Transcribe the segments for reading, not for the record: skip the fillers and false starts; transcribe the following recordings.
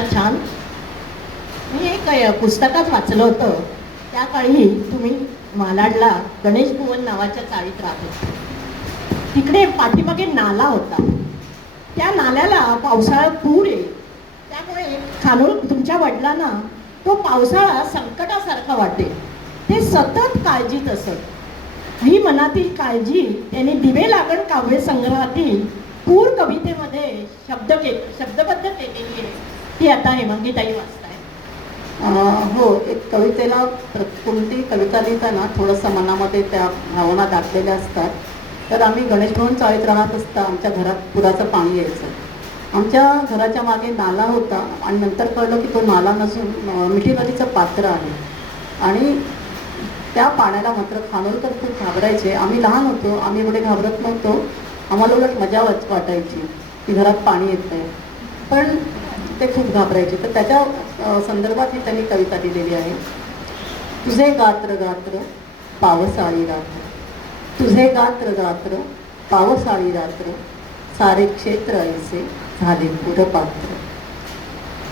फार छान. मी एक पुस्तकात वाचलं होतं. त्या काळी तुम्ही मालाडला गणेश भुवन नावाच्या चाळीत राहत होते. तिकडे पाठीमागे नाला होता. त्या नाल्याला पावसाळ्यात पूर येईल. त्यामुळे खानोळ तुमच्या वडिलांना तो पावसाळा संकटासारखा वाटे. ते सतत काळजीत असत. ही मनातील काळजी त्यांनी दिवे लागण काव्य संग्रहातील पूर कवितेमध्ये शब्दबद्ध केलेली आहे. ती आता हेमांगीताई वाचताय. हो, एक कवितेला कोणती कविता लिहिताना थोडंसं मनामध्ये त्या भावना दाटलेल्या असतात. तर आम्ही गणेश भवन चाळीत राहत असता आमच्या घरात पुराचं पाणी यायचं. आमच्या घराच्या मागे नाला होता आणि नंतर कळलं की तो नाला नसून मिठी नदीचं पात्र आहे. आणि त्या पाण्याला मात्र खानोलकर खूप घाबरायचे. आम्ही लहान होतो, आम्ही एवढे घाबरत नव्हतो. आम्हाला उलट मजा वाटायची की घरात पाणी येत आहे. पण ते खूप घाबरायचे. तर त्याच्या संदर्भात ही त्यांनी कविता दिलेली आहे. तुझे गात्र गात्र पावसाळी रात्र, तुझे गात्र गात्र पावसाळी रात्र, सारे क्षेत्र ऐसे झाले पुरपात्र.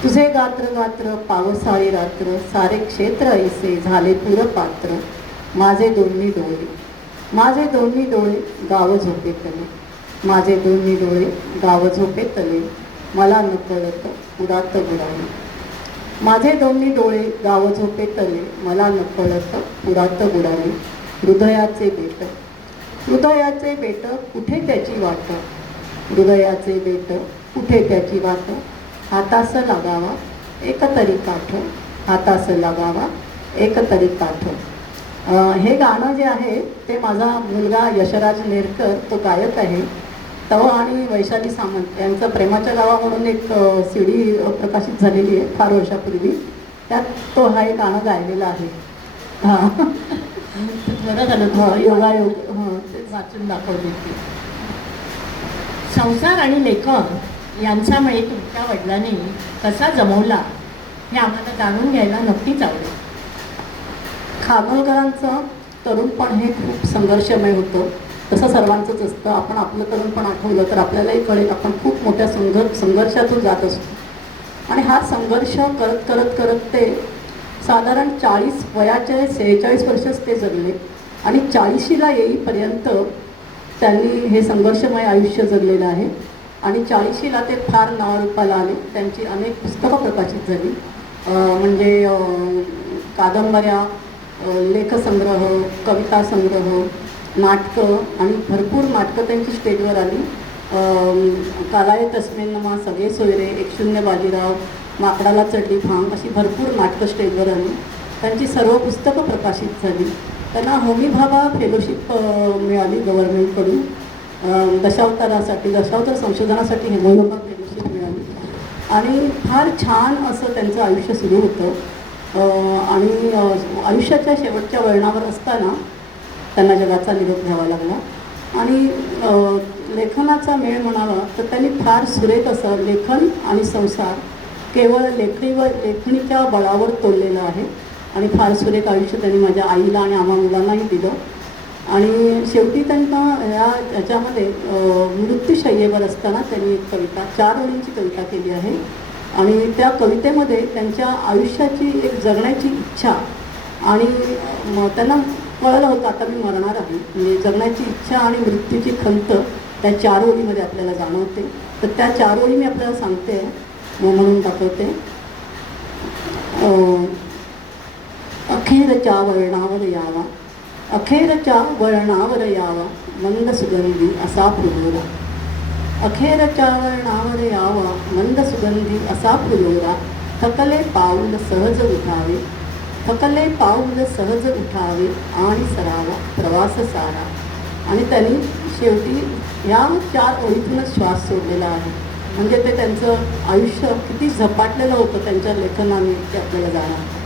तुझे गात्र गात्र पावसाळी रात्र, सारे क्षेत्र ऐसे झाले पुरपात्र. माझे दोन्ही डोळे, माझे दोन्ही डोळे गाव झोपेतले, माझे दोन्ही डोळे गाव झोपेतले, मला नकळत पुरात बुडाले. माझे दोन्ही डोळे गाव झोपेतले, मला नकळत पुरात बुडाले. हृदयाचे बेट, हृदयाचे बेट कुठे त्याची वाट, हृदयाचे बेट कुठे त्याची वाट. हातास लागावा एकतरी काठ, हातास लागावा एकतरी काठ. हे गाणं जे आहे ते माझा मुलगा यशराज नेरकर तो गायक आहे. तव आणि वैशाली सामंत यांचं प्रेमाच्या गावा म्हणून एक CD प्रकाशित झालेली आहे फार वर्षापूर्वी. त्यात तो हा एक गाणं गायलेला आहे. हां, बरं झालं योगायोग ते वाचून दाखवली. संसार आणि लेखन यांचा मेळ तुमच्या वडिलांनी कसा जमवला हे आम्हाला जाणून घ्यायला नक्कीच आवडेल. खानोलकरांचं तरुणपण हे खूप संघर्षमय होतं. तसं सर्वांचंच असतं. आपण आपलं तरुणपण आठवलं तर आपल्यालाही कळेल आपण खूप मोठ्या संघर्षातून जात असतो. आणि हा संघर्ष करत करत करत ते साधारण 40 वयाचे 46 वर्षच ते जगले. आणि 40शीला येईपर्यंत त्यांनी हे संघर्षमय आयुष्य जगलेलं आहे. आणि 40शीला ते फार नावारूपाला आले. त्यांची अनेक पुस्तकं प्रकाशित झाली. म्हणजे कादंबऱ्या, लेखसंग्रह, कविता संग्रह, नाटकं आणि भरपूर नाटकं त्यांची स्टेजवर आली. कालाये तस्मेनमा, सगळे सोयरे, 1-0 बाजीराव, माकडाला चढली भांग अशी भरपूर नाटकं स्टेजवर आली. त्यांची सर्व पुस्तकं प्रकाशित झाली. त्यांना होमी भाभा फेलोशिप मिळाली गव्हर्नमेंटकडून. दशावतार संशोधनासाठी होमी भाभा फेलोशिप मिळाली. आणि फार छान असं त्यांचं आयुष्य सुरू होतं. आणि आयुष्याच्या शेवटच्या वळणावर असताना त्यांना जगाचा निरोप घ्यावा लागला. आणि लेखनाचा मेळ म्हणावा तर त्यांनी फार सुरेख असं लेखन आणि संसार केवळ लेखणीच्या बळावर तोललेलं आहे. आणि फार सुरेख आयुष्य त्यांनी माझ्या आईला आणि आम्हा मुलांनाही दिलं. आणि शेवटी त्यांना याच्यामध्ये मृत्यूशय्येवर असताना त्यांनी एक कविता 4 ओळींची कविता केली आहे. आणि त्या कवितेमध्ये त्यांच्या आयुष्याची एक जगण्याची इच्छा आणि त्यांना कळलं होतं आता मी मरणार आहे. म्हणजे जगण्याची इच्छा आणि मृत्यूची खंत त्या 4 ओळीमध्ये आपल्याला जाणवते. तर त्या 4 ओळी मी आपल्याला सांगते म्हणून दाखवते. अखेरच्या वळणावर यावा, अखेरच्या वळणावर यावा, मंद सुगंधी असा फुलोरा. अखेरच्या वळणावर यावा, मंद सुगंधी असा फुलोरा. थकले पाऊल सहज उठावे, थकले पाऊल सहज उठावे आणि सरावा प्रवास सारा. आणि त्यांनी शेवटी या 4 ओळीतूनच श्वास सोडलेला आहे. म्हणजे ते त्यांचं आयुष्य किती झपाटलेलं होतं त्यांच्या लेखनाने ते आपल्याला जाणार.